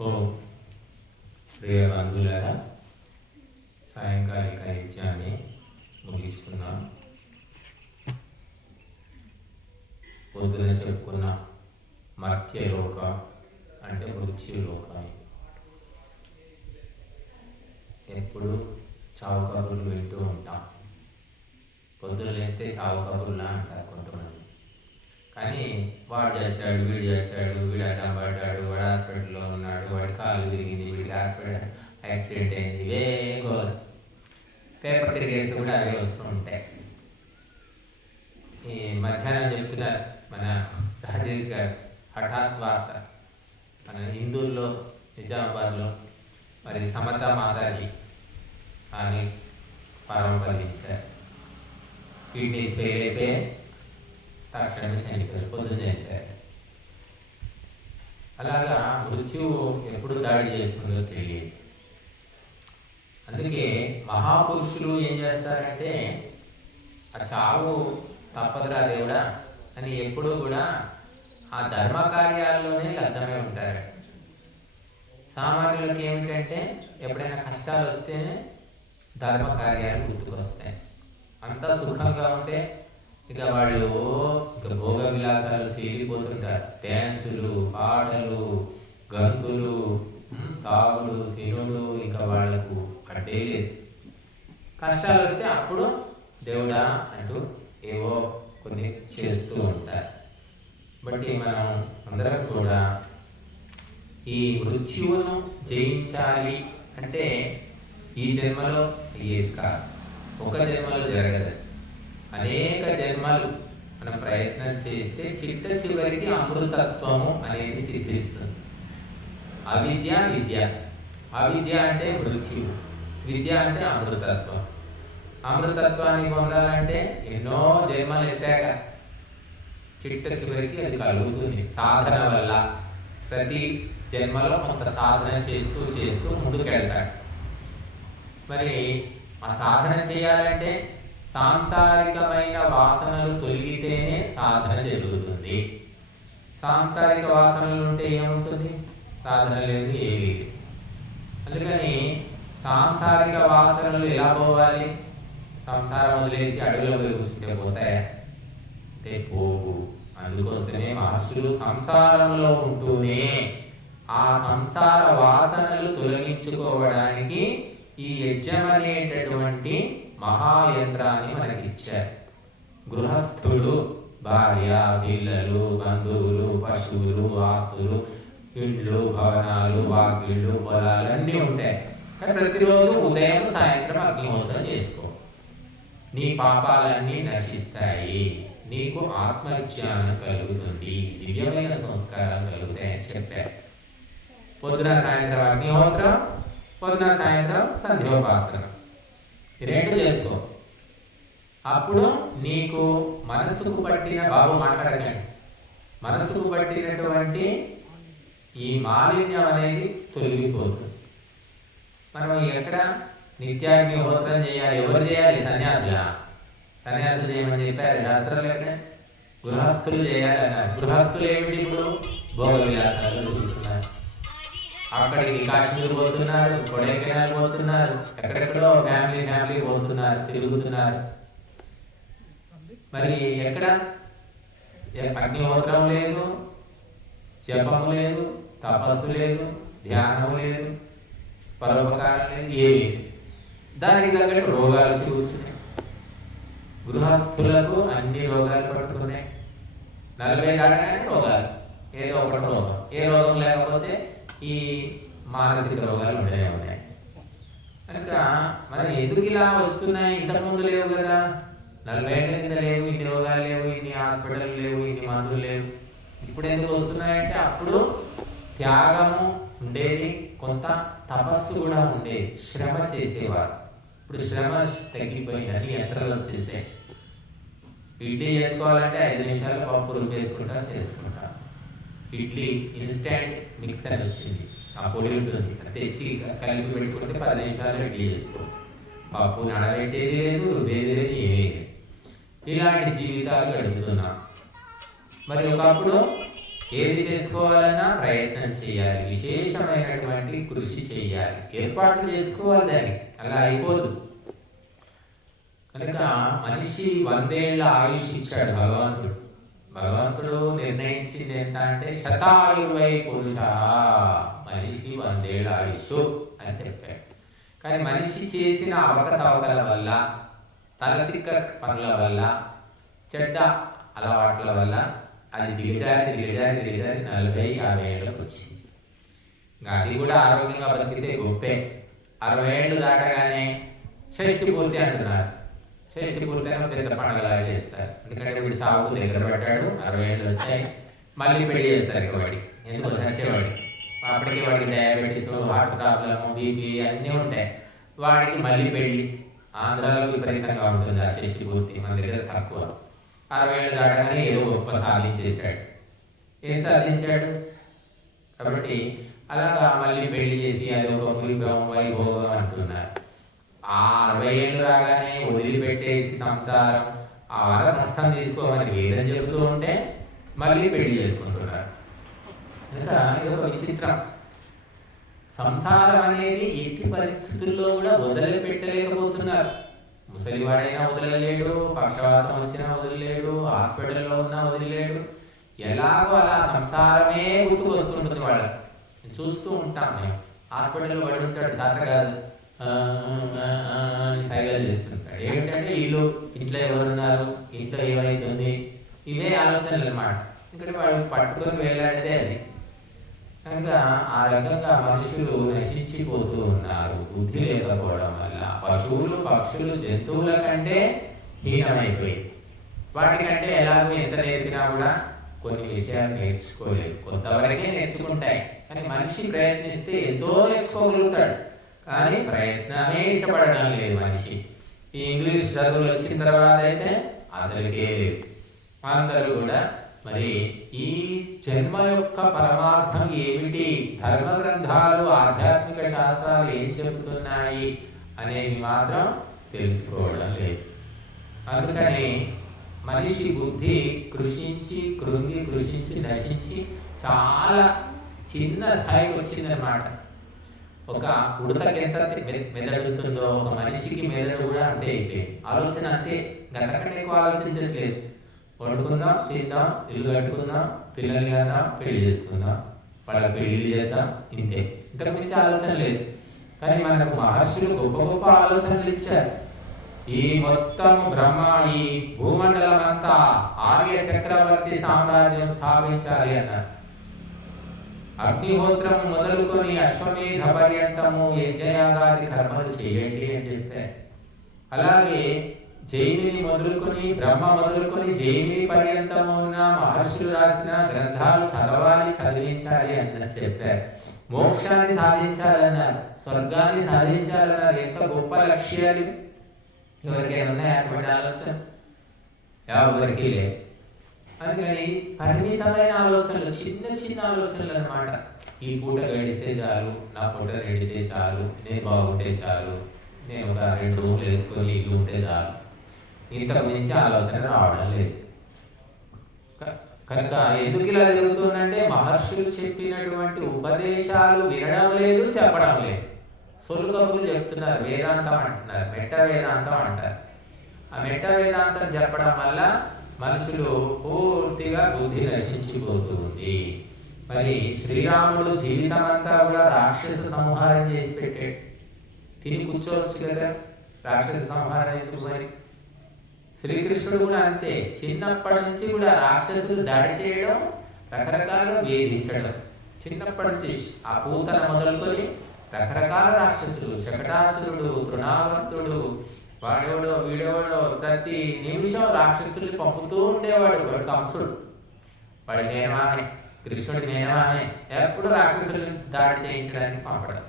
ఓ. ప్రియ బంధువులారా సాయంకాలిక యజ్ఞాన్ని ముగించుకున్నాం పొద్దున చెప్పుకున్న మర్త్యలోక అంటే మృత్యులోకం ఎప్పుడు చావు కబుర్లు వింటూ ఉంటాం. పొద్దున లేస్తే చావు కబుర్లా అంటారు కొంతమంది. కానీ వాడు చచ్చాడు వీడు చచ్చాడు వీడు అడ్డం పడ్డాడు వాడు హాస్పిటల్లో ఉన్నాడు కాలు తిరిగింది వీడికి హాస్పిటల్ యాక్సిడెంట్ అయింది. ఇవే గోల్. పేపర్ తిరిగేస్తే కూడా అవే వస్తూ ఉంటాయి ఈ మధ్యాహ్నం చెప్తున్నారు మన రాజేష్ గారు హఠాత్ వార్త. మన హిందువుల్లో నిజామాబాద్లో మరి సమత మాతాజీ అని పరంపరించారు కిడ్నీస్ ఫెయిల్ అయిపోయి తక్షణమే చనిపోయారు. పొద్దున్న చనిపోయారు. అలాగా మృత్యువు ఎప్పుడు దాడి చేస్తుందో తెలియదు. అందుకే మహాపురుషులు ఏం చేస్తారంటే ఆ చావు తప్పదురా దేవుడా అని ఎప్పుడూ కూడా ఆ ధర్మ కార్యాల్లోనే లగ్నమై ఉంటారు. సామాన్యులకి ఏమిటంటే ఎప్పుడైనా కష్టాలు వస్తేనే ధర్మ కార్యాలు గుర్తుకొస్తాయి. అంతా సుఖంగా ఉంటే ఇక వాళ్ళు ఇక భోగ విలాసాలు తేలిపోతుంటారు. డ్యాన్సులు పాటలు గంతులు తాగులు తాగుడు ఇంకా వాళ్ళకు అడ్డే లేదు. కష్టాలు వస్తే అప్పుడు దేవుడా అంటూ ఏవో కొన్ని చేస్తూ ఉంటారు. బట్టి మనం అందరం కూడా ఈ మృత్యువును జయించాలి అంటే ఈ జన్మలో అయ్యేది కాదు. ఒక జన్మలో జరగదు. అనేక జన్మలు మనం ప్రయత్నం చేస్తే చిట్ట చివరికి అమృతత్వము అనేది సిద్ధిస్తుంది. అవిద్య విద్య. అవిద్య అంటే మృత్యు. విద్య అంటే అమృతత్వం. అమృతత్వాన్ని పొందాలంటే ఎన్నో జన్మలు ఎత్తాక చిట్ట చివరికి అది కలుగుతుంది. సాధన వల్ల ప్రతి జన్మలో కొంత సాధన చేస్తూ చేస్తూ ముందుకెళ్తాడు. మరి ఆ సాధన చేయాలంటే సాంసారికమైన వాసనలు తొలగితేనే సాధన జరుగుతుంది. సాంసారిక వాసనలు ఉంటే ఏముంటుంది? సాధన లేదు ఏమీ అందుకని సాంసారిక వాసనలు ఎలా పోవాలి? సంసారం వదిలేసి అడవిలో పోయి కూర్చుంటే పోతాయా? అంటే పోవు. అందుకోసమే మహర్షులు సంసారంలో ఉంటూనే ఆ సంసార వాసనలు తొలగించుకోవడానికి ఈ యజ్ఞం అనేటటువంటి మహాయంత్రాన్ని మనకిచ్చారు. గృహస్థుడు భార్య పిల్లలు బంధువులు పశువులు ఆస్తులు ఇండ్లు భవనాలు వాకిళ్ళు పొలాలు అన్నీ ఉంటాయి. కానీ ప్రతిరోజు ఉదయం సాయంత్రం అగ్నిహోత్రం చేసుకో. నీ పాపాలన్నీ నశిస్తాయి. నీకు ఆత్మజ్ఞానం కలుగుతుంది. దివ్యమైన సంస్కారం కలుగుతాయని చెప్పారు. పొద్దున సాయంత్రం అగ్నిహోత్రం పొద్దున సాయంత్రం సంధ్యోపాసనం. రెండు చేసుకో. అప్పుడు నీకు మనసుకు పట్టిన బాబు మాట్లాడగండి మనసుకు పట్టినటువంటి ఈ మాలిన్యం అనేది తొలగిపోతుంది. మనం ఎక్కడ నిత్యాగ్ని హోత్రం చేయాలి ఎవరు చేయాలి? సన్యాసుల. సన్యాసులు చేయమని చెప్పారు. శాస్త్రాలు ఎక్కడ? గృహస్థులు చేయాలన్నారు గృహస్థులు ఏమిటి ఇప్పుడు? భోగ విలాసాలు చూస్తున్నారు. అక్కడికి కాశ్మీర్ పోతున్నారు కొడైకెనాల్ పోతున్నారు ఎక్కడెక్కడో ఫ్యామిలీ ఫ్యామిలీ పోతున్నారు తిరుగుతున్నారు. మరి ఎక్కడ? అగ్నిహోత్రం లేదు జపం లేదు తపస్సు లేదు ధ్యానం లేదు పరోపకారం లేదు ఏమి లేదు. దానికి తగ్గట్టు రోగాలు చూస్తున్నాయి. గృహస్థులకు అన్ని రోగాలు పట్టుకున్నాయి. నలభై దాటగానే రోగాలు. ఏదో ఒకటి రోగం. ఏ రోగం లేకపోతే ఈ మానసిక రోగాలు ఉండే ఉన్నాయి కనుక మరి ఎందుకు ఇలా వస్తున్నాయి? ఇంతకుముందు లేవు కదా. నలభై ఏళ్ళ కింద లేవు ఇన్ని రోగాలు లేవు ఇన్ని హాస్పిటల్ లేవు ఇన్ని మందులు లేవు. ఇప్పుడు ఎందుకు వస్తున్నాయంటే అప్పుడు త్యాగము ఉండేది కొంత తపస్సు కూడా ఉండేది శ్రమ చేసేవారు. ఇప్పుడు శ్రమ తగ్గిపోయింది అన్ని యంత్రాలు వచ్చేసాయి. ఇడ్లీ చేసుకోవాలంటే ఐదు నిమిషాలు పప్పు రుబ్బేసుకుంటా చేసుకుంటా. ఇడ్లీ ఇన్స్టెంట్ మిక్స్ అని వచ్చింది. ఆ పొడి ఉంటుంది. తెచ్చి కలిపి పెట్టుకుంటే పది నిమిషాలు ఇడ్లీ చేసుకోవచ్చు. పప్పు నడబెట్టేది లేదు రుబ్బేది లేదు ఏమీ లేదు. ఇలాంటి జీవితాలు గడుపుతున్నాం. మరి ఒకప్పుడు ఏది చేసుకోవాలన్నా ప్రయత్నం చేయాలి. విశేషమైనటువంటి కృషి చేయాలి. ఏర్పాట్లు చేసుకోవాలి దానికి అలా అయిపోదు. కనుక మనిషి వందేళ్ళ ఆయుష్ ఇచ్చాడు భగవంతుడు. భగవంతుడు నిర్ణయించింది ఎంత అంటే శతాయువై పురుష మనిషికి వందేళ్ళ ఆయుష్ అని చెప్పాడు. కానీ మనిషి చేసిన అవకతవకల వల్ల తలతిక్క పనుల వల్ల చెడ్డ అలవాట్ల వల్ల అది దిగజారి దిగజారి దిగజారి నలభై యాభై ఏళ్ళకి వచ్చింది. అది కూడా ఆరోగ్యంగా బతికితే గొప్పే. అరవై ఏళ్ళు దాటగానే షష్టి పూర్తి అంటున్నారు. షష్టి పూర్తి పెద్ద పండగలా చేస్తారు. ఎందుకంటే వీడు చావుకు దగ్గర పడ్డాడు అరవై ఏళ్ళు వచ్చాయి మళ్ళీ పెళ్ళి చేస్తారు ఇక వాడికి. ఎందుకు చచ్చేవాడికి. అప్పటికి వాడికి డయాబెటీస్ హార్ట్ ప్రాబ్లమ్ బీపీ అన్నీ ఉంటాయి. వాడికి మళ్ళీ పెళ్ళి. ఆంధ్రాలో విపరీతంగా ఉంటుంది ఆ షష్టి పూర్తి మన దగ్గర తక్కువ. అరవై ఏళ్ళు దాటగానే ఏదో గొప్ప సాధించేశాడు. ఏం సాధించాడు? కాబట్టి అలాగా మళ్ళీ పెళ్ళి చేసి అది ఒక మురిభం వైభోగం అంటున్నారు ఆ అరవై ఏళ్ళు రాగానే పెట్టేసి సంసారం. ఆ నష్టం తీసుకోమని వేదం చెబుతూ ఉంటే మళ్ళీ పెళ్ళి చేసుకుంటున్నారు. ఇంకా ఇది ఒక విచిత్రం. సంసారం అనేది ఎట్టి పరిస్థితుల్లో కూడా వదిలిపెట్టలేకపోతున్నారు. ముసలివాడైనా వదలలేడు పక్షవాతం వచ్చినా వదిలేడు హాస్పిటల్లో ఉన్నా వదిలేడు ఎలాగో అలా సంసారమే గుర్తుకు వస్తుంటుంది వాళ్ళకి. చూస్తూ ఉంటాం మేము హాస్పిటల్లో పడి ఉంటాడు చేత కాదు సైగలు చేస్తుంది ఏమిటంటే ఇల్లు ఇంట్లో ఎవరున్నారు ఇంట్లో ఏమైతుంది? ఇవే ఆలోచనలు అన్నమాట ఇక్కడ వాడు పట్టుకొని వేలాడితే అది. కనుక ఆ రకంగా మనుషులు నశించిపోతూ ఉన్నారు. బుద్ధి లేకపోవడం వల్ల పశువులు పక్షులు జంతువుల కంటే హీనమైపోయి వాటికంటే ఎలాగో ఎంత నేర్పినా కూడా కొన్ని విషయాలు నేర్చుకోలేవు. కొంతవరకే నేర్చుకుంటాయి. కానీ మనిషి ప్రయత్నిస్తే ఎంతో నేర్చుకోగలుగుతాడు. కానీ ప్రయత్నమే ఇష్టపడడం లేదు మనిషి. ఈ ఇంగ్లీష్ చదువులు వచ్చిన తర్వాత అయితే అతనికే లేదు. అందరూ కూడా మరి ఈ జన్మ యొక్క పరమార్థం ఏమిటి? ధర్మ గ్రంథాలు ఆధ్యాత్మిక శాస్త్రాలు ఏం చెబుతున్నాయి అనేవి మాత్రం తెలుసుకోవడం లేదు. అందుకని మనిషి బుద్ధి కృషించి కృంగి కృషించి నశించి చాలా చిన్న స్థాయికి వచ్చిందనమాట ఒక ఉడతకి ఎంత మెదడుతుందో ఒక మనిషికి మెదడు కూడా అంతే అయితే ఆలోచన అంతే. గంటకంటే ఎక్కువ ఆలోచించట్లేదు. వండుకుందాం తిందాం ఇల్లు కట్టుకుందాం పిల్లలు కదా పెళ్ళి చేసుకుందాం వాళ్ళ పెళ్ళి చేద్దాం ఇంతే. ఇంతకు మించి ఆలోచన లేదు. కానీ మనకు మహర్షులు గొప్ప గొప్ప ఆలోచనలు ఇచ్చారు. ఈ మొత్తం బ్రహ్మ ఈ భూమండలం అంతా ఆర్య చక్రవర్తి సామ్రాజ్యం స్థాపించాలి అన్నారు. అగ్నిహోత్రం మొదలుకొని అశ్వమేధ పర్యంతము యజ్ఞయాగాది కర్మలు చేయండి అని చెప్తే అలాగే జైమిని మొదలుకొని బ్రహ్మ మొదలుకొని జైమిని పర్యంతము ఉన్న మహర్షులు రాసిన గ్రంథాలు చదవాలి చదివించాలి అని చెప్పారు మోక్షాన్ని సాధించాలన్నారు స్వర్గాన్ని సాధించాలన్నారు. ఎంత గొప్ప లక్ష్యాలు. ఎవరికైనా ఉన్నాయా? అటువంటి ఆలోచన? ఎవరికి లేదు. అందుకని పరిమితమైన ఆలోచనలు చిన్న చిన్న ఆలోచనలు అన్నమాట. ఈ పూట గడిస్తే చాలు నా పూట నిండితే చాలు నేను బాగుంటే చాలు నేను ఒక రెండు రూములు వేసుకొని ఇల్లు ఉంటే చాలు. ఇంతకు మించి ఆలోచన రావడం లేదు. కనుక ఎందుకు ఇలా జరుగుతుందంటే మహర్షులు చెప్పినటువంటి ఉపదేశాలు వినడం లేదు చెప్పడం లేదు. సొలు కబుర్లు చెప్తున్నారు వేదాంతం అంటున్నారు మెట్ట వేదాంతం అంటారు. ఆ మెట్ట వేదాంతం చెప్పడం వల్ల మనసులో పూర్తిగా బుద్ధి నశించిపోతుంది. మరి శ్రీరాముడు జీవితం అంతా కూడా రాక్షస సంహారం చేసి పెట్టాడు తిని కూర్చోవచ్చు కదా రాక్షస సంహారం ఎందుకు మరి? శ్రీకృష్ణుడు కూడా అంతే చిన్నప్పటి నుంచి కూడా రాక్షసులు దాడి చేయడం రకరకాలుగా వేధించడం. చిన్నప్పటి నుంచి ఆ పూతన మొదలుకొని రకరకాల రాక్షసులు శకటాసురుడు తృణావంతుడు వాడెవడో వీడెవడో ప్రతి నిమిషం రాక్షసులు పంపుతూ ఉండేవాడు. వాడు కంసుడు. వాడి నేమానే కృష్ణుడి నేమానే ఎప్పుడు రాక్షసులు దాడి చేయించడానికి పంపడం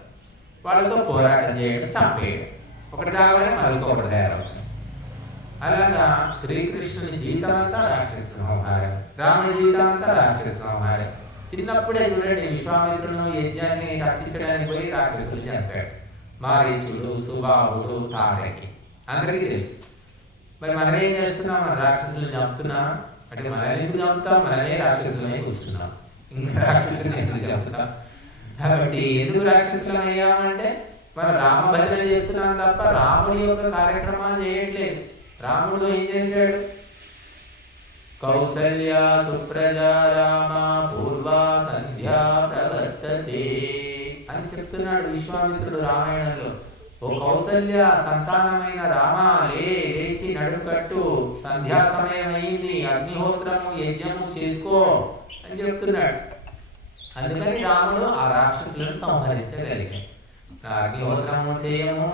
వాళ్ళతో పోరాటం చేయడం చంపేయడం. ఒకటి కావాలని ఒకటి తయారవుతుంది. అలాగా శ్రీకృష్ణుని జీవితం అంతా రాక్షస సంహారం రాముడి జీవితం అంతా రాక్షస సంహారం. చిన్నప్పుడే చూడండి విశ్వామిత్రుడు యజ్ఞాన్ని రక్షించడానికి పోయి రాక్షసులు చంపాడు. మారీచుడు సుబాహుడు తారకి. అందరికీ తెలుసు. మరి మనం ఏం చేస్తున్నాం? మన రాక్షసులు చంపుతున్నాం. అంటే మన ఎందుకు చంపుతాం? మనమే రాక్షసులనే కూర్చున్నాం. ఇంకా రాక్షసుని ఎందుకు చంపుతాం? కాబట్టి ఎందుకు రాక్షసులం అయ్యామంటే మనం రామ భజన చేస్తున్నాం తప్ప రాముడి యొక్క కార్యక్రమాలు చేయట్లేదు. రాముడు ఏం చేశాడు? కౌసల్య సుప్రజా రామ పూర్వా సంధ్యా ప్రవర్తతే అని చెప్తున్నాడు విశ్వామిత్రుడు రామాయణంలో. ఓ కౌసల్య సంతానమైన రామ లే లేచి నడుకట్టు సంధ్యా సమయం అయింది అగ్నిహోత్రము యజ్ఞము చేసుకో అని చెప్తున్నాడు. అందుకని రాముడు ఆ రాక్షసులను సంహరించగలిగాడు. అగ్నిహోత్రము చేయము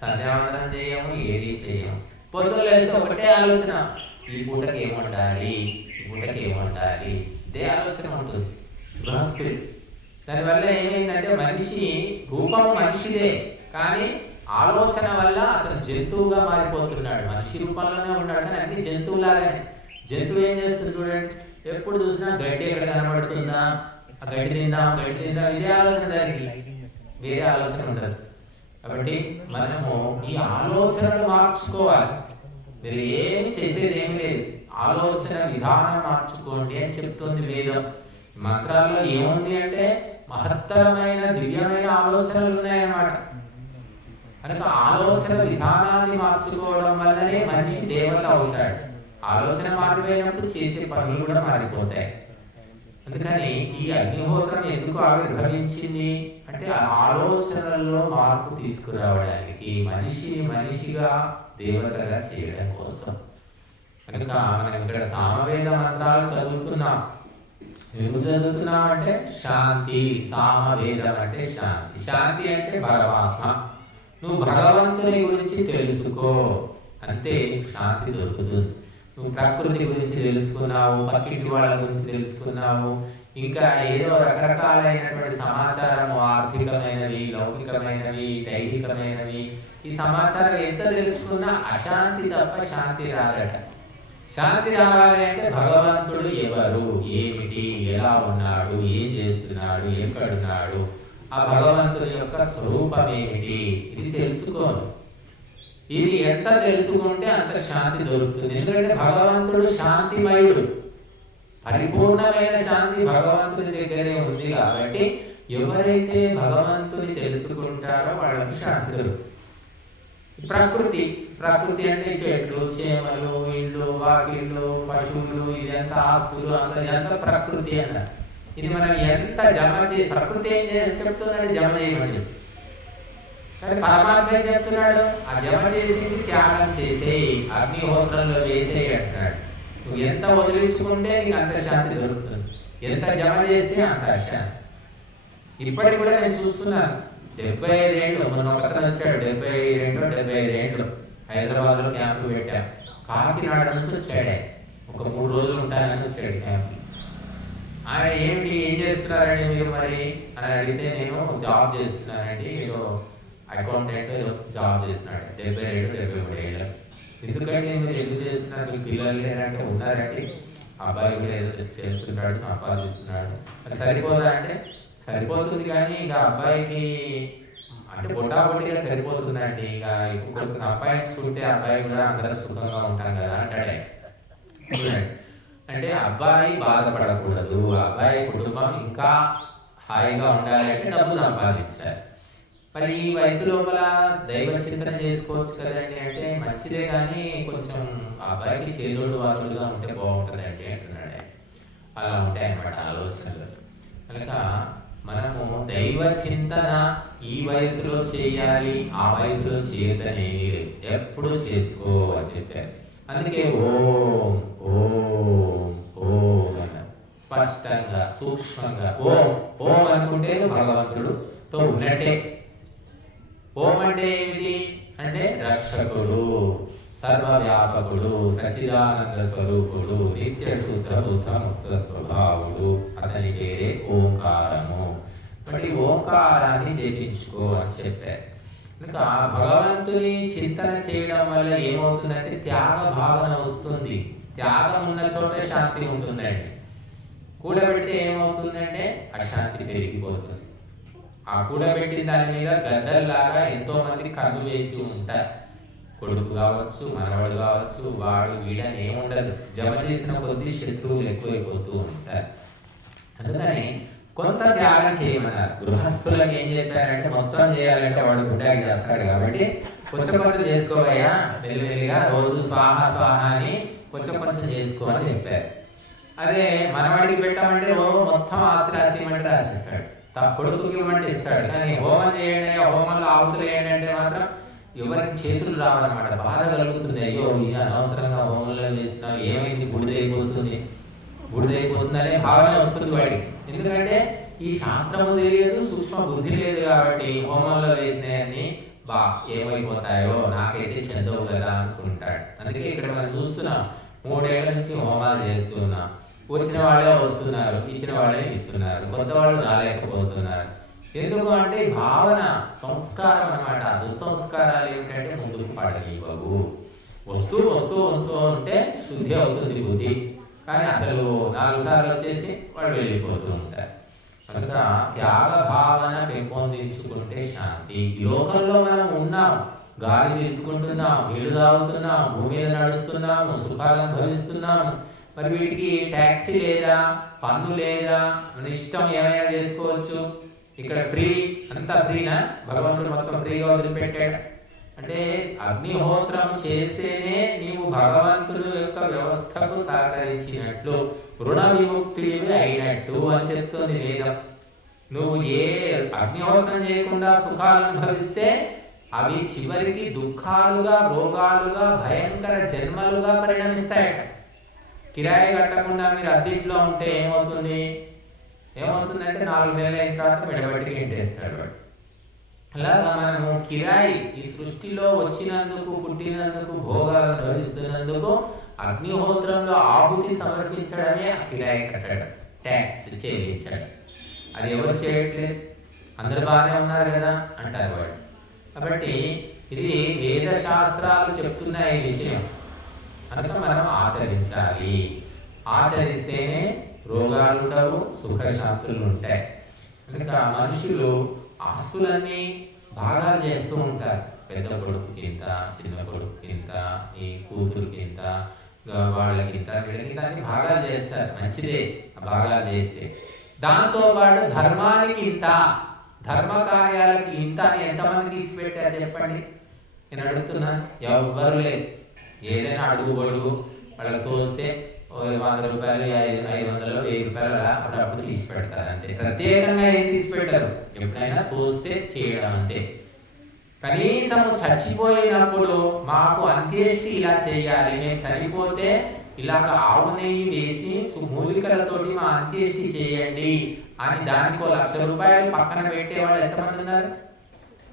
సంధ్యావందనం చేయము ఏది చేయము. పొద్దున లేస్తే ఒకటే ఆలోచన ఈ పూటకి ఏముండాలి? ఈ పూటకి ఏముండాలి? ఇదే ఆలోచన ఉంటుంది. దానివల్ల ఏమైందంటే మనిషి రూపం మనిషిదే. కానీ ఆలోచన వల్ల అతను జంతువుగా మారిపోతున్నాడు. మనిషి రూపంలోనే ఉన్నాడు కానీ అన్ని జంతువులాగానే. జంతువు ఏం చేస్తుంది చూడండి. ఎప్పుడు చూసినా గడ్డి ఎక్కడ కనబడుతుందా? ఆ గడ్డి తిందాం? గడ్డి తిందాం? ఇదే ఆలోచన దానికి. వేరే ఆలోచన ఉండదు. కాబట్టి మనము ఈ ఆలోచనలు మార్చుకోవాలి. మీరు ఏమి చేసేది ఏమి లేదు. ఆలోచన విధానం మార్చుకోండి అని చెప్తుంది వేదం. మంత్రాల్లో ఏముంది అంటే మహత్తరమైన దివ్యమైన ఆలోచనలు ఉన్నాయన్నమాట. కనుక ఆలోచన విధానాన్ని మార్చుకోవడం వల్లనే మనిషి దేవత అవుతాడు. ఆలోచన మారిపోయినప్పుడు చేసే పనులు కూడా మారిపోతాయి. అందుకని ఈ అగ్నిహోత్రం ఎందుకు ఆవిర్భవించింది? అంటే ఆ మార్పు తీసుకురావడానికి మనిషిని మనిషిగా దేవతగా చేయడం కోసం. కనుక మనం ఇక్కడ సామవేద మంత్రాలు చదువుతున్నాం. ఎందుకు చదువుతున్నాం అంటే శాంతి సామవేదం అంటే శాంతి. శాంతి అంటే పరమాత్మ. నువ్వు భగవంతుని గురించి తెలుసుకో. అంతే శాంతి దొరుకుతుంది. నువ్వు ప్రకృతి గురించి తెలుసుకున్నావు పక్కింటి వాళ్ళ గురించి తెలుసుకున్నావు. ఇంకా ఏదో రకరకాలైనటువంటి సమాచారము ఆర్థికమైనవి లౌకికమైనవి దైహికమైనవి. ఈ సమాచారం ఎంత తెలుసుకున్నా అశాంతి తప్ప శాంతి రాదట. శాంతి రావాలి అంటే భగవంతుడు ఎవరు? ఏమిటి? ఎలా ఉన్నాడు? ఏం చేస్తున్నాడు? ఎక్కడున్నాడు ఆ భగవంతుని యొక్క స్వరూపం ఏమిటి ఇది తెలుసుకోను ఇది ఎంత తెలుసుకుంటే అంత శాంతి దొరుకుతుంది. ఎందుకంటే భగవంతుడు శాంతిమయుడు. పరిపూర్ణమైన శాంతి భగవంతుని దగ్గరే ఉంది కాబట్టి ఎవరైతే భగవంతుని తెలుసుకుంటారో వాళ్ళకి శాంతి దొరుకుతుంది. ప్రకృతి. ప్రకృతి అంటే చెట్లు చేమలు ఇళ్ళు వాకిళ్ళు పశువులు ఇదంతా ఆస్తులు అంత ఇదంతా ప్రకృతి అన్నారు. ఇది మనం ఎంత జమ చే ప్రకృతి ఏం చెప్తున్నాడు జమ చేయమని. కానీ పరమాత్మ ఏం చెప్తున్నాడు? ఆ జమ చేసింది త్యాగం చేసేయి అగ్నిహోత్రంలో వేసేయి అంటున్నాడు నువ్వు ఎంత వదిలించుకుంటే నీకు అంత శాంతి దొరుకుతుంది. ఎంత జమ చేస్తే అంత శాంతి. ఇప్పటికి కూడా నేను చూస్తున్నాను. డెబ్బై ఐదు ఏళ్ళు మొన్న ఒకతను వచ్చాడు డెబ్బై రెండు డెబ్బై ఐదు ఏళ్ళు హైదరాబాద్లో క్యాంపు పెట్టాం. కాకినాడ నుంచి వచ్చాడే. ఒక మూడు రోజులు ఉంటానని వచ్చాడు క్యాంపు ఆయన ఏంటి ఏం చేస్తున్నారండి మీరు మరి? అని అడిగితే నేను జాబ్ చేస్తున్నానండి. ఏదో అకౌంటెంట్ జాబ్ చేస్తున్నాడు. డెబ్బై ఏడు డెబ్బై మూడు ఏళ్ళు. ఎందుకంటే మీరు ఎందుకు చేస్తున్నారు? మీ పిల్లలు లేరంటే ఉన్నారండి. అబ్బాయి కూడా ఏదో చేస్తున్నాడు సంపాదిస్తున్నాడు. అది సరిపోదా అంటే సరిపోతుంది కానీ ఇక అబ్బాయికి అంటే బొటాబొటిగా సరిపోతుందండి. ఇక ఇంకొక సంపాదించుకుంటే అబ్బాయి కూడా అందరం సుఖంగా ఉంటాం కదా అంటాడే. అంటే అబ్బాయి బాధపడకూడదు. అబ్బాయి కుటుంబం ఇంకా హాయిగా ఉండాలి అంటే డబ్బు సంపాదించాలి. మరి ఈ వయసు లోపల దైవ చింతన చేసుకోవచ్చు కదండి అంటే మంచిదే కానీ కొంచెం అబ్బాయికి చేదోడు వాదులుగా ఉంటే బాగుంటుందండి అంటున్నాడు అలా ఉంటాయి అన్నమాట ఆలోచనలు. కనుక మనము దైవ చింతన ఈ వయసులో చేయాలి ఆ వయసులో చేయదని ఎప్పుడు చేసుకో అని చెప్పారు. అందుకే ఓం ఓం. స్పష్టంగా సూక్ష్మంగా. ఓం ఓం అనుకుంటే భగవంతుడు. ఉన్నట్టే. ఓం అంటే ఏమిటి? అంటే రక్షకుడు సర్వవ్యాపకుడు సచిదానంద స్వరూపుడు నిత్య శుద్ధ బుద్ధ ముక్త స్వభావుడు. అతని పేరే ఓంకారము. మరి ఓంకారాన్ని జపించుకో అని చెప్పారు. కనుక భగవంతుని చింతన చేయడం వల్ల ఏమవుతుందంటే త్యాగ భావన వస్తుంది. త్యాగం ఉన్న చోట శాంతి ఉంటుందండి. కూడబెడితే ఏమవుతుందంటే అశాంతి పెరిగిపోతుంది. ఆ కూడబెట్టిన దాని మీద గద్దల్లాగా ఎంతో మంది కన్ను వేసి ఉంటారు. కొడుకు కావచ్చు మనవాడు కావచ్చు వాడు వీడని ఏముండదు. జమ చేసిన కొద్ది శత్రువులు ఎక్కువైపోతూ ఉంటారు. అందుకని కొంత త్యాగం చేయమన్నారు. గృహస్థులకు ఏం చెప్పారంటే మొత్తం చేయాలంటే వాడు గుడ్డాకి చేస్తాడు కాబట్టి కొంచెం కొంచెం చేసుకోవయ్యా మెల్లిమెల్లిగా రోజు స్వాహ స్వాహ అని కొంచెం కొంచెం చేసుకో అని చెప్పారు. అదే మనవాడికి పెట్టామంటే ఓ మొత్తం ఆశ్రాసి రాసిమంటే రాసిస్తాడు తన కొడుకుకి ఇవ్వమంటే ఇస్తాడు. కానీ హోమం చేయండి హోమంలో ఆహుతులు వేయండి అంటే మాత్రం ఎవరికి చేతులు రావాలన్నమాట బాధ కలుగుతుంది. అయ్యో ఇది అనవసరంగా హోమంలో చేస్తున్నాం ఏమైంది? బుడిదైపోతుంది బుడిదైపోతుంది అనే భావన వస్తుంది వాడికి. ఎందుకంటే ఈ శాస్త్రము తెలియదు సూక్ష్మ బుద్ధి లేదు కాబట్టి హోమంలో వేసినాయని బా ఏమైపోతాయో నాకైతే చదవు కదా అనుకుంటాడు. అందుకే ఇక్కడ మనం చూస్తున్నాం. మూడేళ్ళ నుంచి హోమాలు చేస్తున్నాం. వచ్చిన వాళ్ళే వస్తున్నారు ఇచ్చిన వాళ్ళే ఇస్తున్నారు కొత్త వాళ్ళు రాలేకపోతున్నారు. ఎందుకు అంటే భావన సంస్కారం అన్నమాట. దుస్సంస్కారాలు ఏమిటంటే ముందుకు పడనివ్వవు వస్తూ వస్తూ వస్తూ ఉంటే శుద్ధి అవుతుంది బుద్ధి. కానీ అసలు నాలుగు సార్లు వచ్చేసి వాళ్ళు వెళ్ళిపోతూ ఉంటారు కనుక త్యాగ భావన పెంపొందించుకుంటే శాంతి. ఈ లోకంలో మనం ఉన్నాం. గాలి పీల్చుకుంటున్నాం నీళ్ళు తాగుతున్నాం భూమి మీద నడుస్తున్నాము సుఖాలను భవిస్తున్నాము మరి వీటికి ట్యాక్సీ లేదా పన్ను లేదా మన ఇష్టం ఏమైనా చేసుకోవచ్చు. ఇక్కడ ఫ్రీ అంతా ఫ్రీనా భగవంతుడు మొత్తం ఫ్రీగా వదిలిపెట్టాడు. అంటే అగ్నిహోత్రం చేస్తేనే నీవు భగవంతుడు యొక్క వ్యవస్థకు సహకరించినట్లు రుణ విముక్తి అయినట్టు అని చెప్తుంది వేదం. నువ్వు ఏ అగ్నిహోత్రం చేయకుండా సుఖాలు అనుభవిస్తే అవి చివరికి దుఃఖాలుగా రోగాలుగా భయంకర జన్మలుగా పరిణమిస్తాయట. కిరాయి కట్టకుండా మీరు అద్దీట్లో ఉంటే ఏమవుతుంది? ఏమవుతుందంటే నాలుగు నెలల అయిన తర్వాత విడబడికి ఇంటేస్తాడు వాడు అలాగా మనము కిరాయి ఈ సృష్టిలో వచ్చినందుకు పుట్టినందుకు భోగాలను అనుభవిస్తున్నందుకు అగ్నిహోత్రంలో ఆహుతి సమర్పించడమే ఆ కిరాయి కట్టడం ట్యాక్స్ చెల్లించడం. అది ఎవరు చేయట్లేదు? అందరు బాగానే ఉన్నారు కదా అంటారు వాడు కాబట్టి ఇది వేద శాస్త్రాలు చెప్తున్న ఈ విషయం. కనుక మనం ఆచరించాలి. ఆచరిస్తేనే రోగాలు ఉండవు సుఖశాంతులు ఉంటాయి. కనుక మనుషులు ఆస్తులన్నీ బాగా చేస్తూ ఉంటారు. పెద్ద కొడుకుకి ఇంత చిన్న కొడుకుకింత ఈ కూతురుకి ఇంత వాళ్ళకి ఇంత వీళ్ళకి ఇంత బాగా చేస్తారు. మంచిదే బాగా చేస్తే. దాంతో పాటు ధర్మానికి ఇంత ధర్మ కార్యాలకి ఇంత అని ఎంతమంది తీసి పెట్టారు చెప్పండి? నేను అడుగుతున్నా ఎవ్వరు లేదు ఏదైనా అడుగు బడుగు వాళ్ళకి తోస్తే ఓ వంద రూపాయలు ఐదు ఐదు వందలు వెయ్యి రూపాయలు అలా అప్పుడప్పుడు తీసి పెడతారు అంతే. ప్రత్యేకంగా ఏం తీసి ఎప్పుడైనా తోస్తే చేయడం అంతే. కనీసం చచ్చిపోయినప్పుడు మాకు అంత్యేష్టి ఇలా చేయాలి మేము చనిపోతే ఇలాగ ఆవు నెయ్యి వేసి మూలికలతోటి మా అంత్యేష్టి చేయండి అని దానికో లక్ష రూపాయలు పక్కన పెట్టేవాళ్ళు ఎంతమంది ఉన్నారు?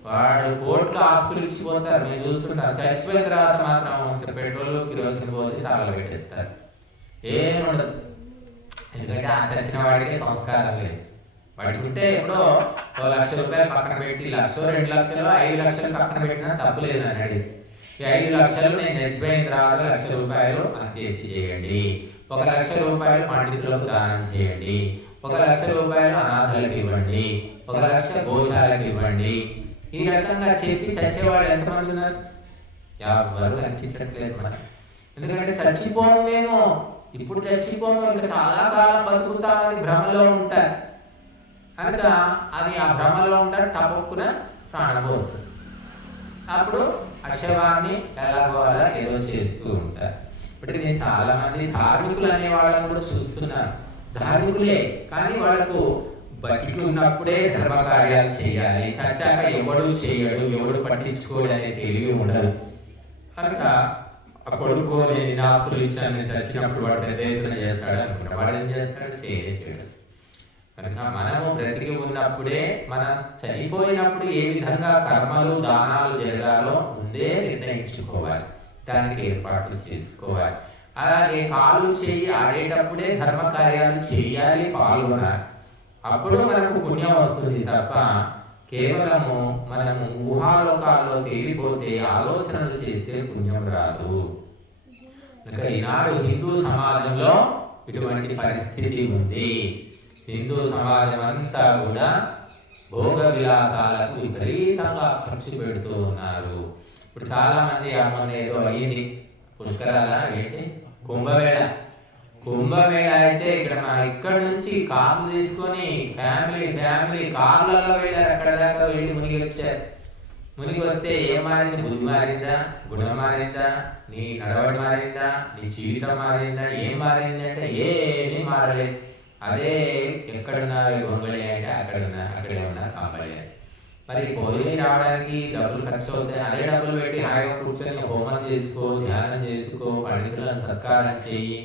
వాడు కోట్లు ఆస్తులు ఇచ్చిపోతారు నేను చూస్తుంటాను చచ్చిపోయిన తర్వాత మాత్రం పెట్రోల్ కిరోసిన్ పోసి తాళలు పెట్టేస్తారు. ఏం ఉండదు. ఎందుకంటే ఆ చచ్చిన వాడికి సంస్కారం లేదు. వాడికి ఉంటే ఎప్పుడో ఓ లక్ష రూపాయలు పక్కన పెట్టి లక్ష రెండు లక్షలు ఐదు లక్షలు పక్కన పెట్టినా తప్పు లేదు అని అడిగి ఈ ఐదు లక్షలు నేను చచ్చిపోయిన తర్వాత లక్ష రూపాయలు అంత్యేష్టి చేయండి ఒక లక్ష రూపాయలు పండితులకు దానం చేయండి. ఒక లక్ష రూపాయలు అనాథలకు ఇవ్వండి. ఒక లక్ష గోశాలకు ఇవ్వండి. ఈ రకంగా చెప్పి చచ్చేవాళ్ళు ఎంతమంది ఉన్నారు? ఎవరు అనిపించట్లేదు మనకి. ఎందుకంటే చచ్చిపోము మేము ఇప్పుడు చచ్చిపోము ఇంకా చాలా కాలం బతుకుతామని భ్రమలో ఉంటారు కనుక అది ఆ భ్రమలో ఉంటారు తప్పకున ప్రాణపోతుంది అప్పుడు అక్షవాన్ని ఎలాగో అలా ఏదో చేస్తూ ఉంటారు ఇప్పుడు నేను చాలా మంది ధార్మికులు అనే వాళ్ళని కూడా చూస్తున్నాను. ధార్మికులే కానీ వాళ్ళకు బతికి ఉన్నప్పుడే ధర్మకార్యాలు చేయాలి. చచ్చాక ఎవడు చేయడు ఎవడు పట్టించుకోడనే తెలివి ఉండదు. కనుక ఆ కొడుకు నేను ఇన్ని ఆస్తులు ఇచ్చాను నేను చచ్చినప్పుడు వాడు నిర్దేశన చేస్తాడు అనుకుంటా. వాడు ఏం చేస్తాడు? చేయలే కనుక మనము బ్రతికి ఉన్నప్పుడే మనం చనిపోయినప్పుడు ఏ విధంగా కర్మలు దానాలు జరగాలో ముందే నిర్ణయించుకోవాలి. దానికి ఏర్పాట్లు చేసుకోవాలి. అలాగే కాలు చేయి ఆడేటప్పుడే ధర్మ కార్యాలు చేయాలి పాల్గొనాలి. అప్పుడు మనకు పుణ్యం వస్తుంది తప్ప కేవలము మనము ఊహాలోకాల్లో తేలిపోతే ఆలోచనలు చేస్తే పుణ్యం రాదు. కనుక ఈనాడు హిందూ సమాజంలో ఇటువంటి పరిస్థితి ఉంది. హిందూ సమాజం అంతా కూడా భోగ విలాసాలకు విపరీతంగా ఖర్చు పెడుతూ ఉన్నారు. ఇప్పుడు చాలా మంది అమ్మని ఏదో అయ్యింది పుష్కరాల ఏంటి? కుంభమేళ. కుంభమేళ అయితే ఇక్కడ మా ఇక్కడ నుంచి కార్లు తీసుకొని ఫ్యామిలీ ఫ్యామిలీ కార్లలో వెళ్ళారు. అక్కడ దాకా వెళ్ళి మునిగి వచ్చారు. మునిగి వస్తే ఏం మారింది బుద్ధి మారిందా? గుణం మారిందా? నీ నడవడి మారిందా? నీ జీవితం మారిందా? ఏం మారింది అంటే ఏమీ మారలేదు. అదే ఎక్కడున్నారు గొంగళి అంటే అక్కడ ఉన్నారు అక్కడే ఉన్నా కాంబళి మరి పోయి రావడానికి డబ్బులు ఖర్చు అవుతాయి. అదే డబ్బులు పెట్టి హాయిగా కూర్చొని హోమం చేసుకో ధ్యానం చేసుకో పండితులను సత్కారం చేయి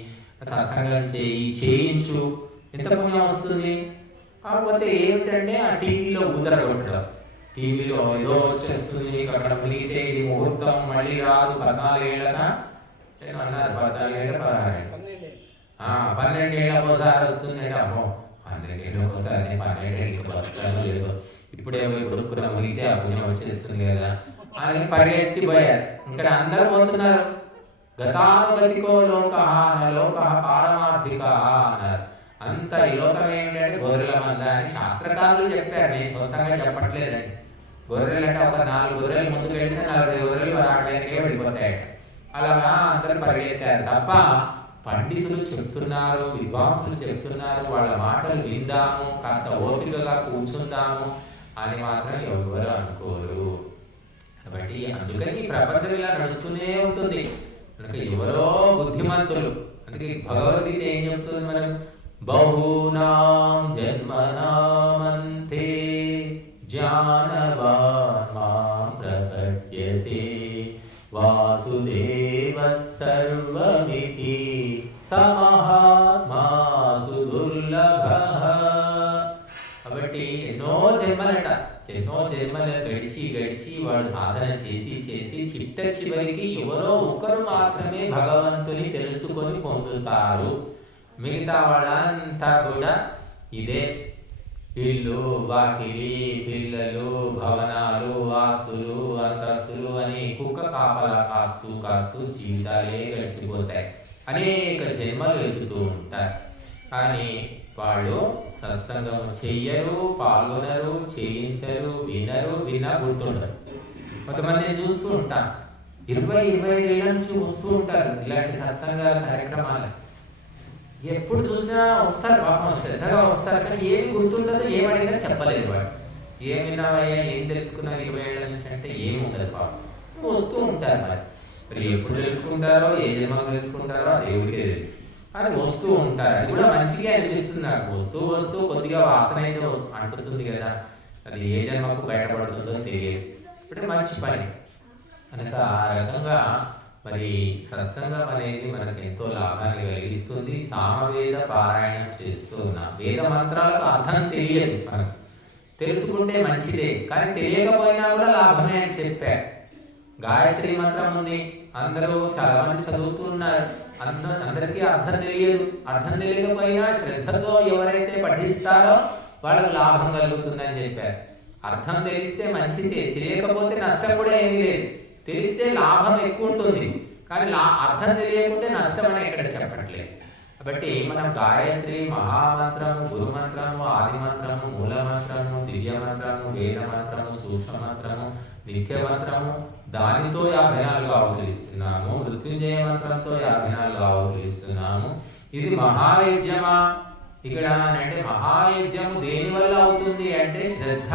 సత్సంగం చేయి చేయించు. ఎంత పుణ్యం వస్తుంది? కాకపోతే ఏమిటంటే ఆ టీవీలో ఊదర కొట్టడం టీవీలో ఏదో వచ్చేస్తుంది నీకు అక్కడ మునిగితే ఇది ముహూర్తం మళ్ళీ రాదు. పద్నాలుగేళ్ళనా? నేను అన్నారు పద్నాలుగేళ్ళ పదహారేళ్ళ. పన్నెండేళ్ళ ఒకసారి వస్తుంది అమ్మో పన్నెండేళ్ళ ఒకసారి నేను పన్నెండేళ్ళకి బతుకుతానో లేదో. ఇప్పుడేమో ఇప్పుడు మునిగితే ఆ పుణ్యం వచ్చేస్తుంది కదా. అని పరిగెత్తి పోయారు ఇక్కడ అందరూ పోతున్నారు. గతానుగతికో లోక లోక పారమార్థిక అన్నారు అంత ఈ లోకం ఏమిటంటే గొర్రెల మంద అని శాస్త్రకారులు చెప్పారు. నేను సొంతంగా చెప్పట్లేదండి. గొర్రెలు అంటే ఒక నాలుగు గొర్రెలు ముందుకు వెళ్తే నలభై గొర్రెలు ఆడడానికే వెళ్ళిపోతాయి. అలాగా అందరూ పరిగెత్తారు. తప్ప పండితులు చెప్తున్నారు విద్వాంసులు చెప్తున్నారు వాళ్ళ మాటలు విందాము కాస్త ఓపికగా కూర్చుందాము అని మాత్రం ఎవరు అనుకోరు. కాబట్టి అందుకని ఈ ప్రపంచం ఇలా నడుస్తూనే ఉంటుంది. కనుక ఎవరో బుద్ధిమంతులు. అందుకే భగవద్గీత ఏం చెప్తుంది మనం బహూనాం జన్మనామంతే జానవాన్ మాం ప్రపద్యతే వాసుదేవ సర్వమితి సమహాత్మాసు దుర్లభః. కాబట్టి ఎన్నో జన్మలట ఎన్నో జన్మలు గడిచి గడిచి వాడు సాధన చేసి చేసి చిట్ట చివరికి ఎవరో ఒకరు మాత్రమే భగవంతుని తెలుసుకొని పొందుతారు. మిగతా వాళ్ళంతా కూడా ఇదే. ఇల్లు వాకిలి పిల్లలు భవనాలు ఆస్తులు అంతస్తులు అని కుక్క కాపలా కాస్తూ కాస్తూ జీవితాలే గడిచిపోతాయి. అనేక జన్మలు ఎదుగుతూ ఉంటారు. కానీ వాళ్ళు సత్సంగం చెయ్యరు పాల్గొనరు చేయించరు వినరు వినా గుర్తుండరు కొంతమంది చూస్తూ ఉంటాం. ఇరవై ఇరవై ఏళ్ళ నుంచి వస్తూ ఉంటారు ఇలాంటి సత్సంగాల కార్యక్రమాలు. ఎప్పుడు చూసినా వస్తారు పాపం శ్రద్ధగా వస్తారు కానీ ఏమి గుర్తుండదు ఏం చెప్పలేదు వాడు ఏమిన్నావయ్యా ఏం తెలుసుకున్నా ఇరవై ఏళ్ళ నుంచి అంటే ఏమి ఉండదు పాపం. వస్తూ ఉంటారు మరి. మరి ఎప్పుడు తెలుసుకుంటారో ఏ జన్మ తెలుసుకుంటారో ఆ దేవుడికే తెలుసు. అని వస్తూ ఉంటారు. అది కూడా మంచిగా అనిపిస్తుంది నాకు. వస్తూ వస్తూ కొద్దిగా వాసన అయితే అంటుతుంది కదా. అది ఏ జన్మకు బయటపడుతుందో తెలియదు. ఇప్పుడు మంచి పని. కనుక ఆ రకంగా మరి సత్సంగం అనేది మనకు ఎంతో లాభాన్ని కలిగిస్తుంది. సామవేద పారాయణం చేస్తూ ఉన్నాం వేద మంత్రాలకు అర్థం తెలియదు మనకు. తెలుసుకుంటే మంచిదే కానీ తెలియకపోయినా కూడా లాభమే అని చెప్పారు గాయత్రి మంత్రం ఉంది. అందరూ చాలా మంది చదువుతున్నారు అందరూ అందరికీ అర్థం తెలియదు. అర్థం తెలియకపోయినా శ్రద్ధతో ఎవరైతే పఠిస్తారో వాళ్ళకు లాభం కలుగుతుందని చెప్పారు అర్థం తెలిస్తే మంచిదే తెలియకపోతే నష్టం కూడా ఏమీ లేదు. తెలిస్తే లాభం ఎక్కువ ఉంటుంది. కానీ లా అర్థం తెలియకుంటే నష్టం అని ఎక్కడ చెప్పట్లేదు. కాబట్టి మనం గాయత్రి మహామంత్రము గురు మంత్రము ఆది మంత్రము మూల మంత్రము దివ్య మంత్రము వేద మంత్రము సూక్ష్మ మంత్రము నిత్య మంత్రము దానితో యాభై నాలుగు అవతరిస్తున్నాము మృత్యుంజయ మంత్రంతో యాభై నాలుగు అవతరిస్తున్నాము ఇది మహాయజ్ఞమా ఇక్కడ అంటే మహాయజ్ఞము దేని వల్ల అవుతుంది అంటే శ్రద్ధ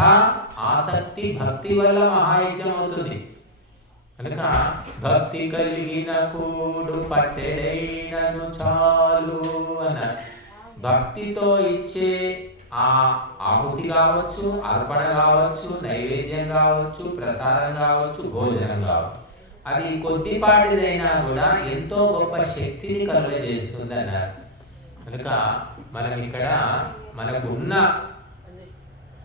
ఆసక్తి భక్తి వల్ల మహాయజ్ఞం అవుతుంది. కనుక భక్తి కలిగిన కూడు పట్టెడైనను చాలు అన్నారు భక్తితో ఇచ్చే ఆ ఆహుతి కావచ్చు అర్పణ కావచ్చు నైవేద్యం కావచ్చు ప్రసాదం కావచ్చు భోజనం కావచ్చు. అది కొద్దిపాటిదైనా కూడా ఎంతో గొప్ప శక్తిని కలుగజేస్తుంది అన్నారు. కనుక మనం ఇక్కడ మనకు ఉన్న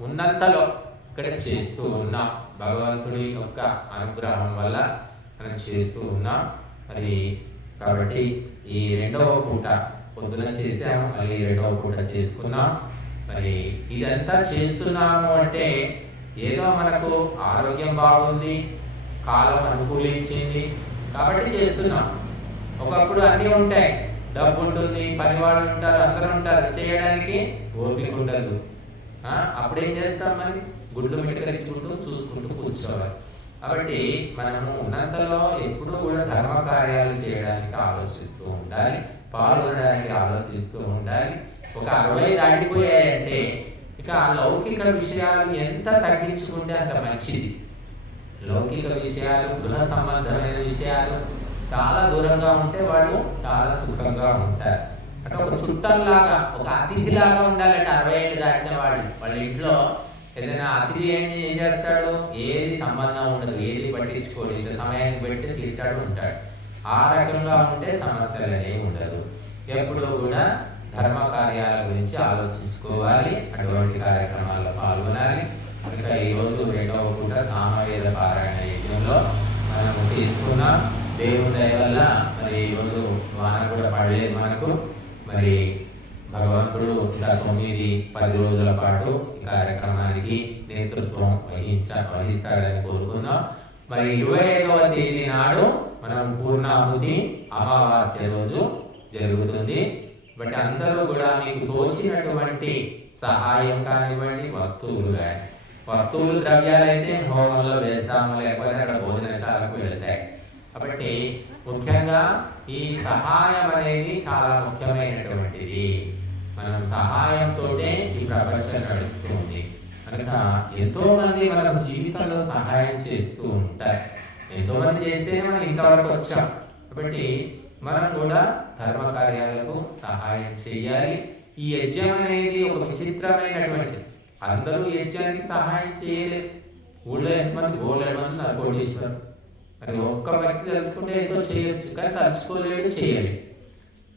ఉన్నంతలో ఇక్కడ చేస్తూ ఉన్నాం. భగవంతుడి యొక్క అనుగ్రహం వల్ల మనం చేస్తూ ఉన్నాం. మరి కాబట్టి ఈ రెండవ పూట పొద్దున చేసాము మళ్ళీ రెండవ పూట చేసుకున్నాం. మరి ఇదంతా చేస్తున్నాము అంటే ఏదో మనకు ఆరోగ్యం బాగుంది కాలం అనుకూలించింది కాబట్టి చేస్తున్నాం. ఒకప్పుడు అన్నీ ఉంటాయి. డబ్బు ఉంటుంది పని వాళ్ళు ఉంటారు అందరూ ఉంటారు. చేయడానికి ఓపిక ఉండదు. అప్పుడు అప్పుడేం చేస్తాం మరి? గుడ్లు మిటకరించుకుంటూ చూసుకుంటూ కూర్చోవాలి. కాబట్టి మనము ఉన్నంతలో ఎప్పుడూ కూడా ధర్మ కార్యాలు చేయడానికి ఆలోచిస్తూ ఉండాలి పాల్గొనడానికి ఆలోచిస్తూ ఉండాలి. ఒక అరవై దాటిపోయాయంటే ఇక ఆ లౌకిక విషయాలు ఎంత తగ్గించుకుంటే అంత మంచిది. లౌకిక విషయాలు గృహ సంబంధమైన విషయాలు చాలా దూరంగా ఉంటే వాళ్ళు చాలా సుఖంగా ఉంటారు. అంటే ఒక చుట్టంలాగా ఒక అతిథిలాగా ఉండాలంటే అరవై ఏళ్ళు దాటిన వాడు వాళ్ళ ఇంట్లో ఏదైనా అతిథి ఏంటి ఏం చేస్తాడు? ఏది సంబంధం ఉండదు ఏది పట్టించుకోడు. ఇంత సమయానికి పెట్టి తింటాడు ఉంటాడు. ఆ రకంగా ఉంటే సమస్యలు అనేవి ఉండదు. ఎప్పుడు కూడా ధర్మ కార్యాల గురించి ఆలోచించుకోవాలి. అటువంటి కార్యక్రమాల్లో పాల్గొనాలి. కనుక ఈరోజు రెండవ పూట సామవేద పారాయణ యజ్ఞంలో మనం తీసుకున్నాం దేవుని దయ వల్ల మరి ఈరోజు వాన కూడా పడలేదు మనకు. మరి భగవంతుడు తొమ్మిది పది రోజుల పాటు వహించ వహిస్తాడని కోరుకుందాం మరి ఇరవై ఐదవ తేదీ నాడు మనం పూర్ణాహుతి అమావాస్య రోజు జరుగుతుంది. బట్ అందరూ కూడా మీకు తోచినటువంటి సహాయం కానివ్వండి వస్తువులు కానీ వస్తువులు ద్రవ్యాలు అయితే హోమంలో వేస్తాము లేకపోతే అక్కడ భోజనశాలకు వెళ్తాయి. కాబట్టి ముఖ్యంగా ఈ సహాయం అనేది చాలా ముఖ్యమైనటువంటిది. మనం సహాయంతోనే ఈ ప్రపంచం నడుస్తుంది. కనుక ఎంతో మంది మనకు జీవితంలో సహాయం చేస్తూ ఉంటారు. ఎంతో మంది చేస్తే మనం ఇంతవరకు వచ్చాం. కాబట్టి మనం కూడా ధర్మ కార్యాలకు సహాయం చేయాలి. ఈ యజ్ఞం అనేది ఒక విచిత్రమైనటువంటిది. అందరూ యజ్ఞానికి సహాయం చేయలేదు ఊళ్ళో ఎంతమంది గోళ్ళ మంది నాకు అది ఒక్క వ్యక్తి తెలుసుకుంటే ఎంతో చేయొచ్చు కానీ తలుచుకోలేడు చేయలేదు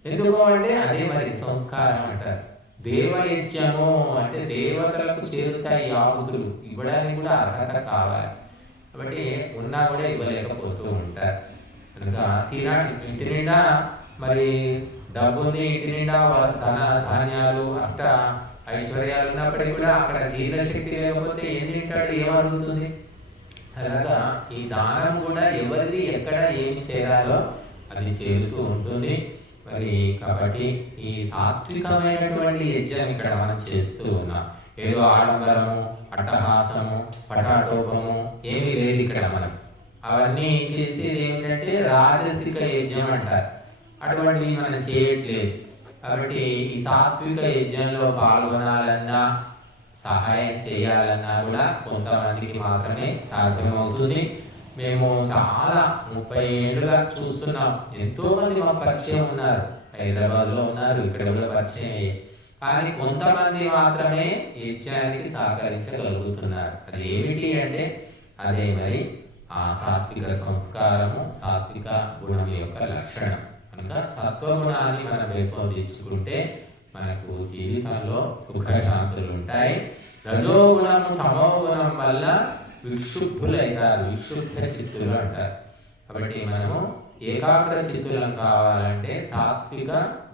ఎందుకు అంటే అదే మరి సంస్కారం అంటారు. దేవయజ్ఞము అంటే దేవతలకు చేరుతాయి ఆహుతులు. ఇవ్వడానికి కూడా అర్హత కావాలి. కాబట్టి ఉన్నా కూడా ఇవ్వలేకపోతూ ఉంటారు. కనుక తీరా ఇంటి నిండా మరి డబ్బుని ఇంటి నిండా ధన ధాన్యాలు అష్ట ఐశ్వర్యాలు ఉన్నప్పటికీ కూడా అక్కడ జీర్ణశక్తి లేకపోతే ఏం తింటాడు? ఏమరుగుతుంది అలాగా ఈ దానం కూడా ఎవరిది ఎక్కడ ఏం చేయాలో అది చేరుతూ ఉంటుంది. మరి కాబట్టి ఈ సాత్వికమైనటువంటి యజ్ఞం ఇక్కడ మనం చేస్తూ ఉన్నాం. ఏదో ఆడంబరము అట్టహాసము పటాటోపము ఏమీ లేదు ఇక్కడ మనం. అవన్నీ చేసేది ఏంటంటే రాజసిక యజ్ఞం అంటారు. అటువంటివి మనం చేయట్లేదు. కాబట్టి ఈ సాత్విక యజ్ఞంలో పాల్గొనాలన్నా సహాయం చేయాలన్నా కూడా కొంతమందికి మాత్రమే సాధ్యమవుతుంది. మేము చాలా ముప్పై ఏళ్ళుగా చూస్తున్నాం. ఎంతో మంది మాకు పరిచయం ఉన్నారు. హైదరాబాద్లో ఉన్నారు ఇక్కడ కూడా పరిచయం కానీ కొంతమంది మాత్రమే యజ్ఞానికి సహకరించగలుగుతున్నారు. అది ఏమిటి అంటే అదే మరి ఆ సాత్విక సంస్కారము సాత్విక గుణం యొక్క లక్షణం. కనుక సత్వగుణాన్ని మనం పెంపొందించుకుంటే మనకు జీవితంలో సుఖ శాంతులు ఉంటాయి. రజోగుణము తమో గుణం వల్ల విక్షుబ్ధులైతారు విక్షుబ్ధ చిత్తులు అంటారు. కాబట్టి మనము ఏకాగ్ర చిత్తులం కావాలంటే సాత్విక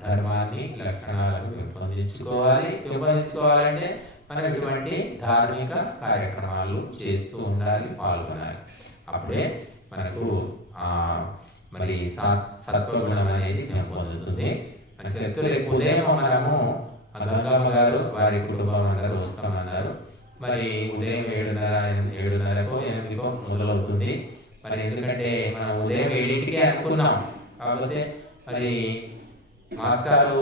ధర్మాన్ని లక్షణాలను పెంపొందించుకోవాలి. పెంపొందించుకోవాలంటే మనం ఇటువంటి ధార్మిక కార్యక్రమాలు చేస్తూ ఉండాలి పాల్గొనాలి. అప్పుడే మనకు మరి సా- సత్వగుణం అనేది పెంపొందుతుంది. మన చేతులు రేపు ఉదయం మనము ఆ గంగమ్మ గారు వారి కుటుంబం అందరూ వస్తామన్నారు. మరి ఉదయం ఏడున్నర ఏడున్నరకు ఎనిమిదికో మొదలవుతుంది. మరి ఎందుకంటే మనం ఉదయం ఏడింటికి అనుకున్నాం. కాకపోతే మరి మాస్టారు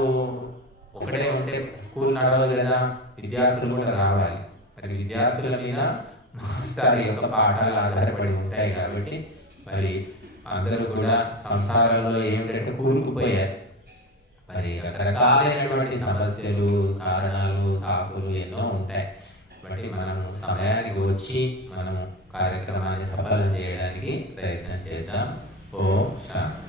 ఒకటే ఉంటే స్కూల్ నడవదు కదా విద్యార్థులు కూడా రావాలి. మరి విద్యార్థుల మీద మాస్టర్ యొక్క పాఠాలు ఆధారపడి ఉంటాయి కాబట్టి మరి అందరూ కూడా సంసారంలో ఏమిటంటే కూరుకుపోయారు. మరి రకరకాలైనటువంటి సమస్యలు కారణాలు సాకులు ఎన్నో ఉంటాయి. బట్టి మనము సమయానికి వచ్చి మనము కార్యక్రమాన్ని సఫలం చేయడానికి ప్రయత్నం చేద్దాం. ఓం శాంతి.